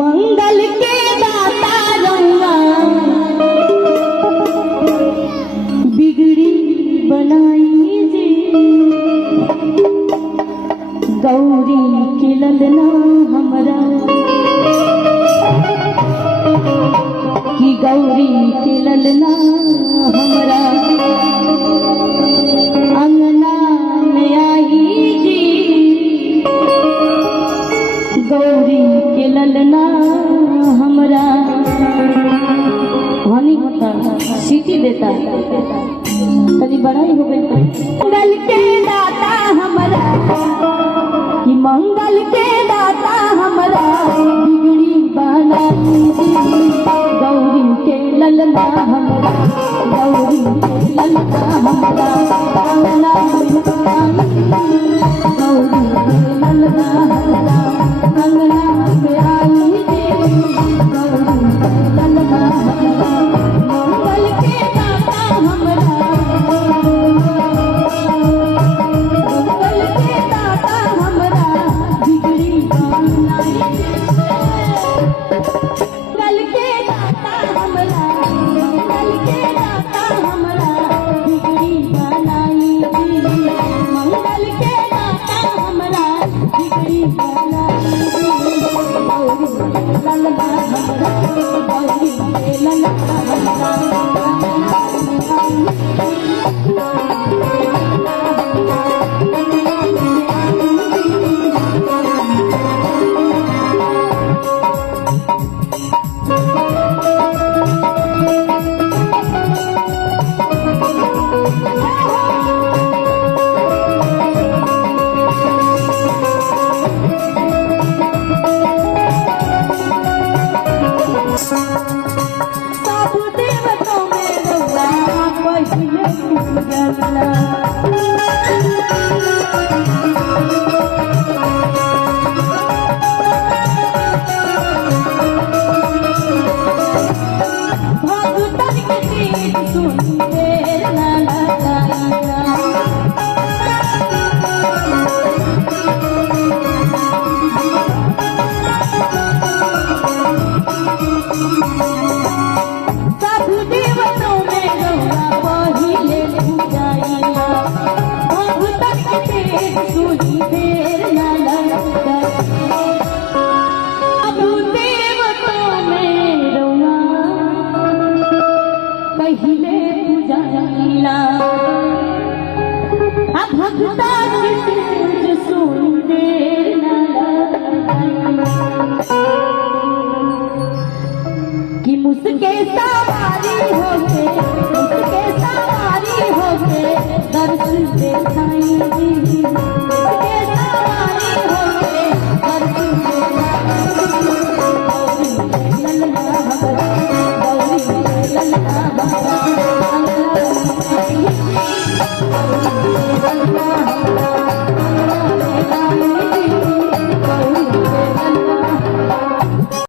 मंगल के दाता रउआ बिगड़ी बनाई जी गौरी के ललना हमरा कि गौरी के ललना हमरा अंगना में आई जी गौरी के ललना हमरा हनी होता सीटी देता कभी बड़ाई हो गई मंगल के दाता हमरा कि मंगल के दाता हमरा बिगड़ी बनाई गौरी के ललना हमरा गौरी के ललना हमरा अंगना में आई गौरी के ललना हमरा अंगना में आई देवी गौरी के ललना हमरा मंगल के दाता हमरा मंगल के दाता हमरा बिगड़ी बनाई मंगल के दाता हमरा मंगल के दाता हमरा बिगड़ी बनाई मंगल के दाता हमरा बिगड़ी बनाई गौरी के ललना हमरा गौरी के ललना हमरा सब देवतों में रउआ पहिले पूजला भगतन के गीत सुन देर ना लगाइला सब देवतों में रउआ पहिले पूजाइला भगतन के गीत सुनी देर ना लगाइला अब देवतों में रउआ पहिले पूजाइला अब भगतन के गीत सुनी देर ना लगाइला कि मुझके सवारी होके दर्शन देखा